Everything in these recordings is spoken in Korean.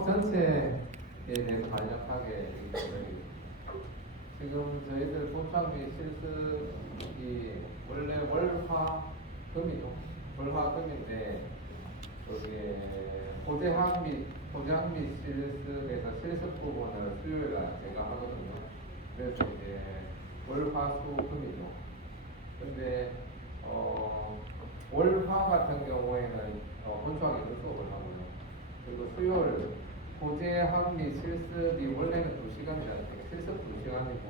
수업 전체에 대해서 간략하게 얘기드리겠습니다. 지금 저희들 본창 및 실습이 원래 월화금이죠. 월화금인데 여기에 고대학 및 실습에서 실습 부분을 수요일 날 제가 하거든요. 그래서 이제 월화수금이죠. 근데 월화 같은 경우에는 본초학에서 수업을 하고요. 그리고 수요일 고대학 및 실습이 원래는 2시간이잖아요. 실습 2시간이고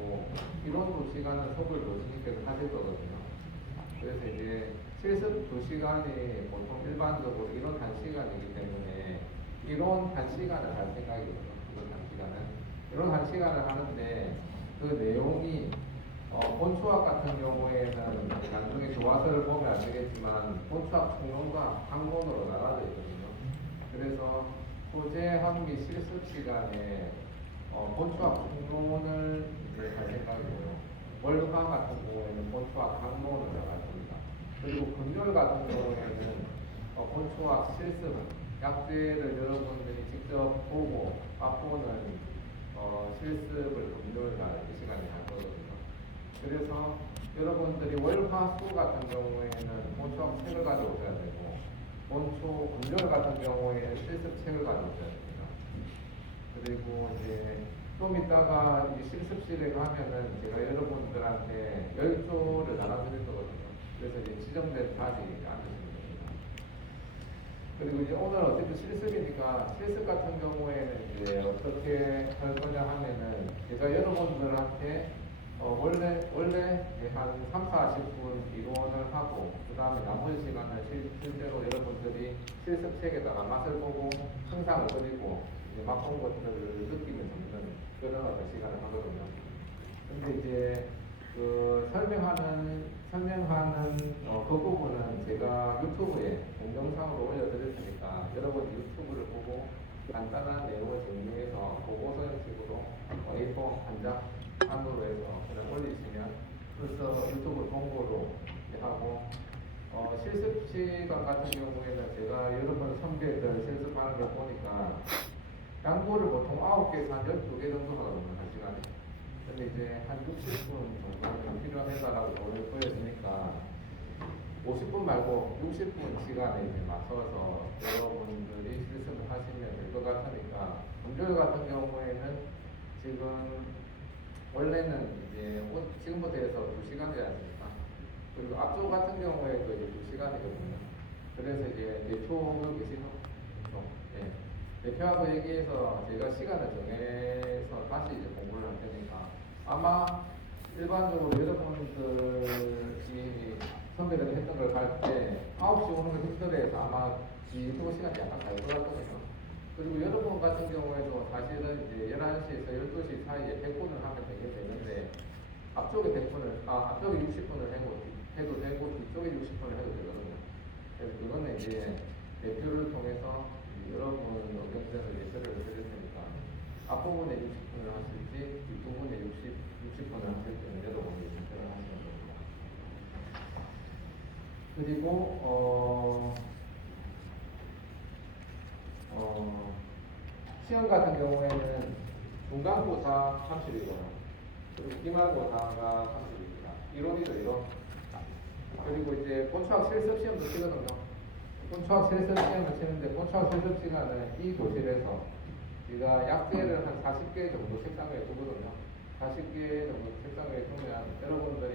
이론 2시간은 서울 교수님께서 하실 거거든요. 그래서 이제 실습 2시간이 보통 일반적으로 이론 1시간이기 때문에 이론 1시간을 할 생각이거든요. 이론 1시간을 하는데 그 내용이 본초학 같은 경우에는 나중에 교과서를 보면 안 되겠지만 본초학 총론과 학문으로 나눠져 있거든요. 그래서 고제학 및 실습 시간에 본초학 총론을 이제 할 생각이고요. 월화 같은 경우에는 본초학 학문을 나갈 겁니다. 그리고 금요일 같은 경우에는 본초학 실습 약제를 여러분들이 직접 보고 맛보는 실습을 금요일 날 이 시간에 할 거거든요. 그래서 여러분들이 월화수 같은 경우에는 본초학 책을 가져오셔야 되고 금요일 같은 경우에는 실습 책을 가져오셔야 됩니다. 그리고 이제 좀 이따가 이 실습실에 가면은 제가 여러분들한테 10조를 나눠드릴 거거든요. 그래서 이제 지정된 자리에 앉으시면 됩니다. 그리고 이제 오늘 어쨌든 실습이니까 실습 같은 경우에는 이제 어떻게 할 거냐 하면은 제가 여러분들한테 원래 한 3, 40분 이론을 하고 그 다음에 나머지 시간을 실제로 여러분들이 실습책에다가 맛을 보고 형상을 그리고 이제 맛본 것들을 느끼는 정도는 그런 어떤 시간을 하거든요. 근데 이제 그 설명하는 그 부분은 제가 유튜브에 동영상으로 올려드릴 테니까 여러분 유튜브를 보고 간단한 내용을 정리해서 보고서 형식으로 A4 한 장 안으로 해서 그냥 올리시면 벌써 유튜브 공고로 하고 실습 시간 같은 경우에는 제가 여러분 선배들 실습하는 걸 보니까 양보를 보통 9개에서 한 12개 정도 하거든요, 한 시간에. 근데 이제 한 60분 정도는 필요하다라고 보여지니까 50분 말고 60분 시간에 이제 맞춰서 여러분들이 실습을 하시면 될 것 같으니까 금요일 같은 경우에는 지금 원래는 이제 지금부터 해서 2시간이지 않습니까? 그리고 앞쪽 같은 경우에도 이제 2시간이거든요. 그래서 이제 대표 계시죠? 네. 대표하고 얘기해서 제가 시간을 정해서 다시 이제 공부를 할 테니까 아마 일반적으로 여러분들이 선배들이 했던 걸 갈 때 9시 오는 거 힘들어해서 아마 유튜브 시간이 약간 갈 것 같거든요. 그리고 여러분 같은 경우에도 사실은 이제 11시에서 12시 사이에 100분을 하면 되는데 앞쪽에 100분을, 앞쪽에 60분을 해도 되고 뒤쪽에 60분을 해도 되거든요. 그래서 그거는 이제 대표를 통해서 여러분 의견들을 예표를 드릴 테니까 앞부분에 60분을 하실지 뒷부분에 60분을 하실지는 여러분이 선택을 하시면 됩니다. 그리고 시험 같은 경우에는 중간고사 30이고요. 그리고 기말고사가 30입니다. 이론이죠, 이론. 그리고 이제 본초학 실습 시험도 치거든요. 본초학 실습 시험을 치는데 본초학 실습 시간은 이 교실에서 우리가 약제를 한 40개 정도 책상 위에 두거든요. 40개 정도 책상 위에 두면 여러분들이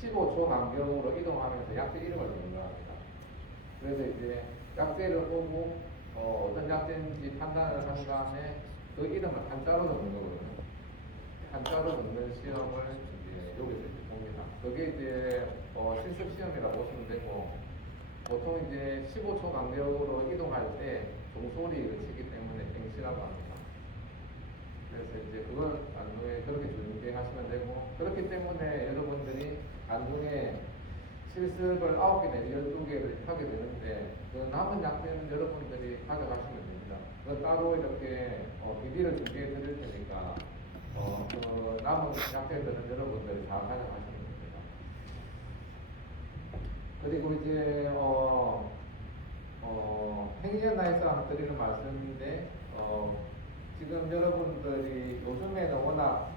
15초 간격으로 이동하면서 약제 이름을 명명합니다. 그래서 이제 약제를 보고 어떤 약제인지 판단을 한 다음에 그 이름을 한자로 적는 거거든요. 한자로 적는 시험을 이제 여기서 이제 봅니다. 그게 이제 실습 시험이라고 보시면 되고 보통 이제 15초 간격으로 이동할 때 종소리를 치기 때문에 갱시라고 합니다. 그래서 이제 그걸 나중에 그렇게 준비하시면 되고 그렇기 때문에 여러분들이 나중에 실습을 9개 내지 12개를 하게 되는데 그 남은 약제는 여러분들이 가져가시면 됩니다. 그건 따로 이렇게 비디를 준비해 드릴 테니까 그 남은 약제들은 여러분들이 다 가져가시면 됩니다. 그리고 이제 행위연나에서 드리는 말씀인데 지금 여러분들이 요즘에는 워낙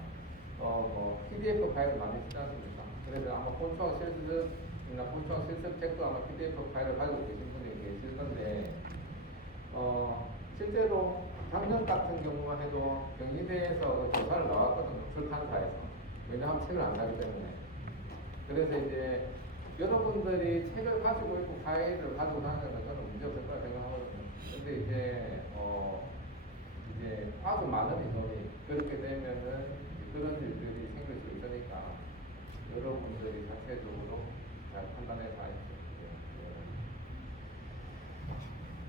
PDF 파일을 많이 쓰지 않습니까? 그래서 아마 본청 실습이나 본청 실습 책도 아마 PDF 파일을 가지고 계신 분이 계실 건데, 실제로 작년 같은 경우만 해도 경희대에서 조사를 나왔거든요. 출판사에서. 왜냐하면 책을 안 사기 때문에. 그래서 이제 여러분들이 책을 가지고 있고 파일을 가지고 다니는 건 저는 문제 없을 거라 생각하거든요. 근데 이제 아주 많은 인원이 그렇게 되면은 그런 일들이 생길 수 있으니까 여러분들이 자체적으로 잘 판단해서 하십시오.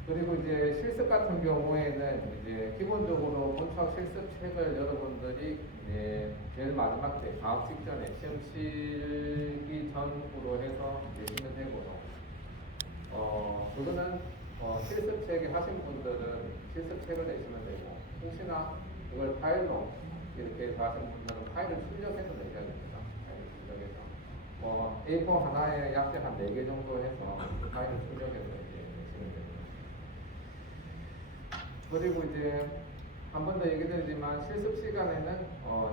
그리고 이제 실습 같은 경우에는 이제 기본적으로 본수학 실습 책을 여러분들이 이제 제일 마지막 때 방학 직전에 시험 치기 전으로 해서 내시면 되고요. 그거는 실습 책에 하신 분들은 실습 책을 내시면 되고, 혹시나 이걸 파일로 이렇게 해서 하신 분들은 파일을 출력해서 내셔야 됩니다. 파일을 출력해서 A4 하나에 약재 한 4개 정도 해서 그 파일을 출력해서 이제 내시면 됩니다. 그리고 이제 한 번 더 얘기 드리지만 실습 시간에는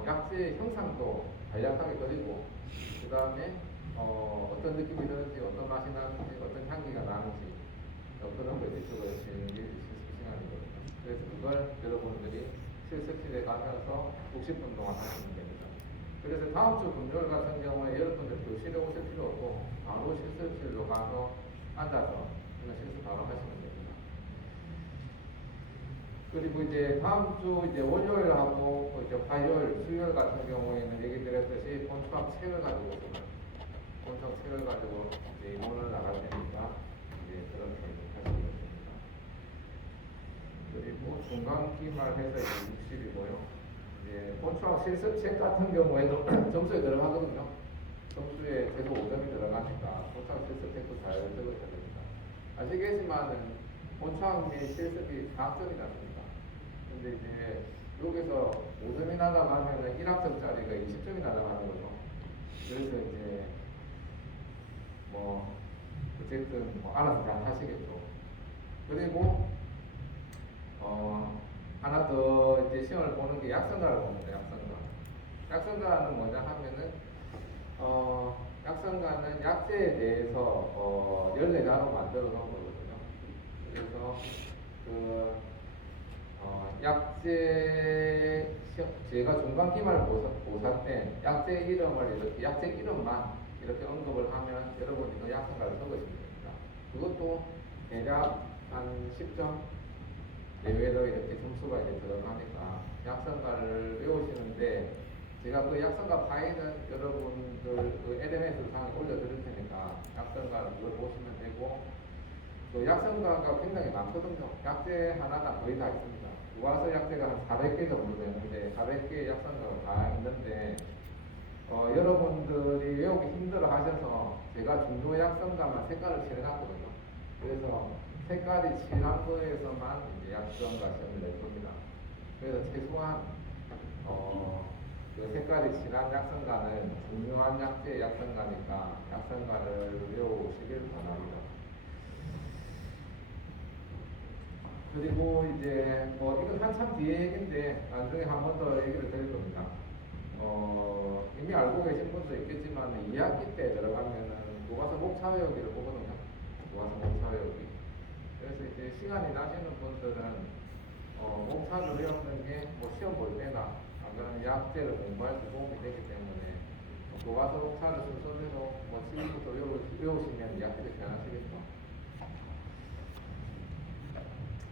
약재 형상도 간략하게 그리고, 그 다음에 어떤 느낌이 드는지, 어떤 맛이 나는지, 어떤 향기가 나는지 그런 걸 찍어주시는 게 실습 시간이거든요. 그래서 그걸 여러분들이 실습실에 가셔서 60분 동안 하시면 됩니다. 그래서 다음 주 금요일 같은 경우에 여러분들 교실에 오실 필요 없고 바로 실습실로 가서 앉아서 그냥 실습 바로 하시면 됩니다. 그리고 이제 다음 주 이제 월요일하고 이제 화요일, 수요일 같은 경우에는 얘기 드렸듯이 본수학 책을 가지고 오시면, 본수학 책을 가지고 이제 논을 나갈 테니까 이제 그렇게 하시면 됩니다. 그리고 중간 기말해서 이제 60이고요. 이제 본수학 실습 책 같은 경우에도 점수에 들어가거든요. 점수에 최소 5점이 들어가니까 본수학 실습 책도 잘 적으셔야 됩니다. 아시겠지만은 본수학 및 실습이 4학점이지 않습니까? 근데 이제 여기서 5점이 날아가면 1학점짜리가 20점이 날아가는 거죠. 그래서 이제 어쨌든 알아서 잘 하시겠죠. 그리고 하나 더 이제 시험을 보는 게 약성가를 봅니다. 약성가는 뭐냐 하면은 약성가는 약재에 대해서 14자로 만들어 놓은 거거든요. 그래서 약재 제가 중간 기말 모사 때 약재 이름을 이렇게 약재 이름만 이렇게 언급을 하면 여러분이 그 약성가를 적으시면 됩니다. 그것도 대략 한 10점 내외로 이렇게 점수가 이제 들어가니까 약성가를 외우시는데, 제가 그 약성가 파일은 여러분들 그 LMS 상에 올려드릴 테니까 약성가 그걸 보시면 되고, 그 약성가가 굉장히 많거든요. 약재 하나가 거의 다 있습니다. 교과서 약재가 한 400개 정도 되는데 400개의 약성가가 다 있는데 여러분들이 외우기 힘들어 하셔서 제가 중도 약성가만 색깔을 칠해놨거든요. 그래서 색깔이 칠한 거에서만 이제 약성가 시험을 낼 겁니다. 그래서 최소한 그 색깔이 칠한 약성가는 중요한 약재의 약성가니까 약성가를 외우시길 바랍니다. 그리고 이제 이건 한참 뒤에 얘기인데 나중에 한 번 더 얘기를 드릴 겁니다. 이미 알고 계신 분도 있겠지만 2학기 때 들어가면은 교과서 목차 외우기를 보거든요. 교과서 목차 외우기. 그래서 이제 시간이 나시는 분들은 목차를 외우는 게 시험 볼 때나 아니면 약재를 공부할 때 도움이 되기 때문에 교과서 목차를 순서대로 지금부터 외우시면 2학기 때 편하시겠죠.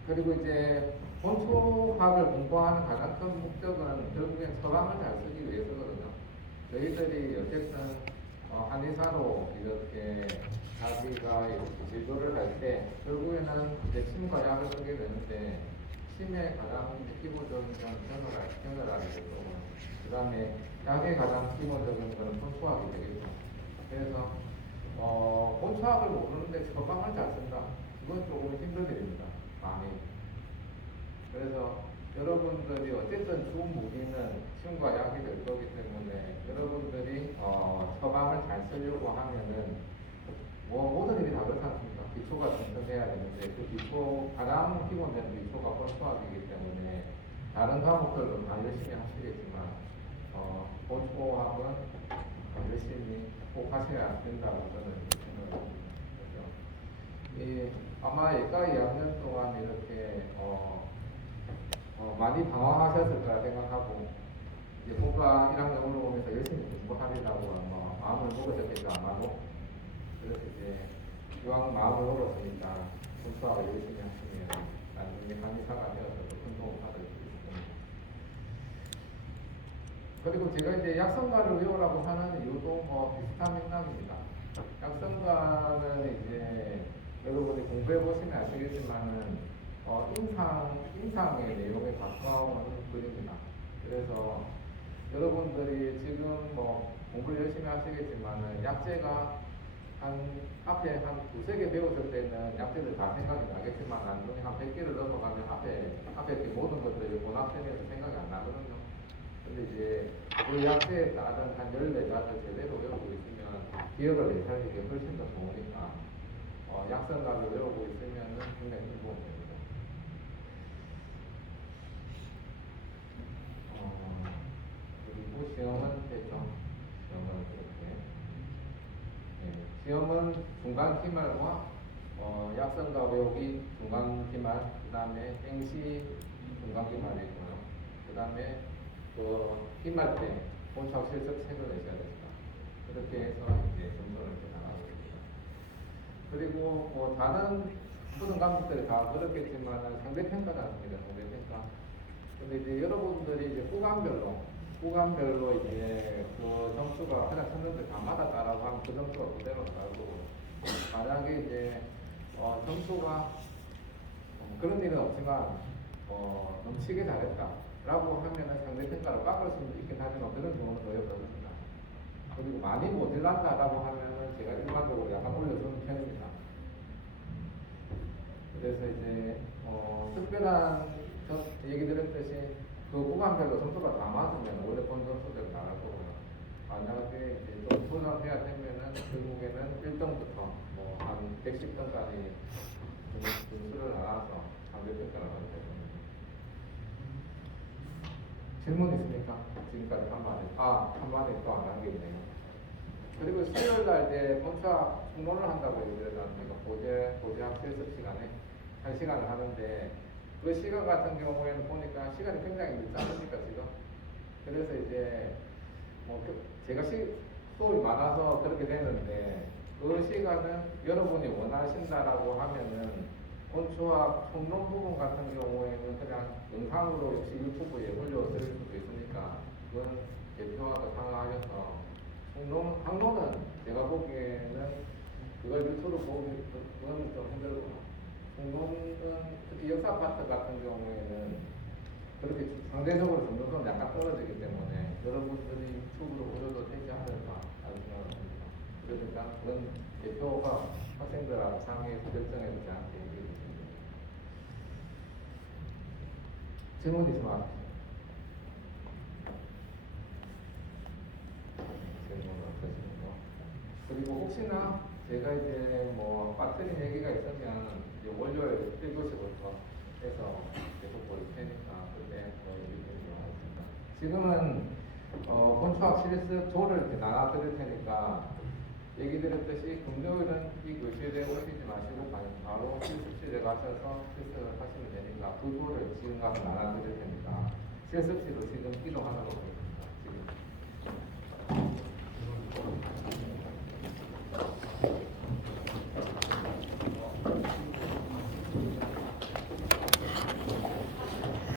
그리고 이제 본초학을 공부하는 가장 큰 목적은 결국엔 서방을 잘 쓰기 위해서거든요. 저희들이 어쨌든 한의사로 이렇게 자기가 이렇게 진료를 할 때 결국에는 이제 침과 약을 쓰게 되는데, 침의 가장 기본적인 건 general이고, 그 다음에 약의 가장 기본적인 것은 본초학이 되겠죠. 그래서 본초학을 모르는데 서방을 잘 쓴다. 이건 조금 힘든 일입니다. 많이. 그래서 여러분들이 어쨌든 주 무기는 침과 약이 될 거기 때문에 여러분들이 서방을 잘 쓰려고 하면은 모든 일이 다 그렇지 않습니까? 기초가 튼튼해야 해야 되는데 그 기초 가장 기본되는 기초가 본수학이기 때문에 다른 과목들도 다 열심히 하시겠지만 본수학은 열심히 꼭 하셔야 된다고 저는 생각을 합니다. 아마 예과 2학년 동안 이렇게 많이 방황하셨을 거라 생각하고 이제 본과 1학년 올라오면서 열심히 공부하리라고 아마 마음을 먹으셨겠죠 아마도. 그래서 이제 이왕 마음을 먹었으니까 본수학을 열심히 하시면 나중에 강의사가 되어서 큰 도움을 받을 수 있습니다. 그리고 제가 이제 약성가를 외우라고 하는 이유도 비슷한 맥락입니다. 약성가는 이제 여러분이 공부해 보시면 아시겠지만은 인상의 내용에 가까운 글입니다. 그래서 여러분들이 지금 뭐 공부를 열심히 하시겠지만은 약제가 앞에 한 두세 개 배웠을 때는 약제들 다 생각이 나겠지만 나중에 한 100개를 넘어가면 앞에 모든 것들이 혼합되면서 생각이 안 나거든요. 근데 이제 그 약제에 따른 한 14자를 제대로 외우고 있으면 기억을 되살리기 훨씬 더 좋으니까 약성각을 외우고 있으면 굉장히 도움이 됩니다. 그리고 시험은 됐죠. 시험은 이렇게. 네. 시험은 중간 기말과 약성각 외우기 중간 기말, 그 다음에 행시 중간 기말이 있고요. 그 다음에 기말 때 본수학 실습 책을 내셔야 됩니다. 그렇게 해서 이제 점수를 이렇게 나가고 있습니다. 그리고 다른 모든 과목들이 다 그렇겠지만 상대평가가 있습니다. 상대평가. 근데 이제 여러분들이 이제 구간별로 이제 그 점수가 그냥 쳤는데 다 맞았다라고 하면 그 점수가 그대로 나오고 만약에 이제 점수가 그런 일은 없지만 넘치게 잘했다라고 하면은 상대평가를 바꿀 수도 있긴 하지만 그런 경우는 거의 없습니다. 그리고 많이 모질란다라고 하면은 제가 일반적으로 약간 올려주는 편입니다. 그래서 이제 특별한 얘기 드렸듯이 그 구간별로 점수가 다 맞으면 원래 본 점수대로 나갈 거고요. 만약에 이제 좀 도전해야 되면은 결국에는 1등부터 뭐 한 110등까지 점수를 나눠서 상대평가를 하게 됩니다. 질문 있습니까? 지금까지 한마디 또 안 한 게 있네요. 그리고 수요일 날 이제 본수학 총론을 한다고 얘기했잖아요. 고제학 실습 시간에 1시간을 하는데 그 시간 같은 경우에는 보니까 시간이 굉장히 늦지 않습니까 지금? 그래서 이제 제가 수업이 많아서 그렇게 되는데 그 시간은 여러분이 원하신다라고 하면은 본수학 총론 부분 같은 경우에는 그냥 영상으로 역시 유튜브에 올려드릴 수도 있으니까 그건 대표하고 상의하셔서 학론은 제가 보기에는 그걸 유튜브로 보기 그건 좀 힘들고 총론은 특히 역사 파트 같은 경우에는 그렇게 상대적으로 점수는 약간 떨어지기 때문에 여러분들이 유튜브로 올려도 되지 않을까 하는 생각을 합니다. 그러니까 그런 대표가 학생들하고 상의해서 결정해도 저한테 얘기해 주십니다. 질문 있으면 하세요. 그리고 혹시나 제가 이제 빠뜨린 얘기가 있으면 이제 월요일 1교시부터 해서 계속 볼 테니까 그때 얘기 드리도록 하겠습니다. 지금은 본수학 실습 조를 이렇게 나눠 드릴 테니까 얘기 드렸듯이 금요일은 이 교실에 오시지 마시고 바로 실습실에 가셔서 실습을 하시면 되니까 그 조를 지금 가서 나눠 드릴 테니까 실습실로 지금 이동하도록 하겠습니다.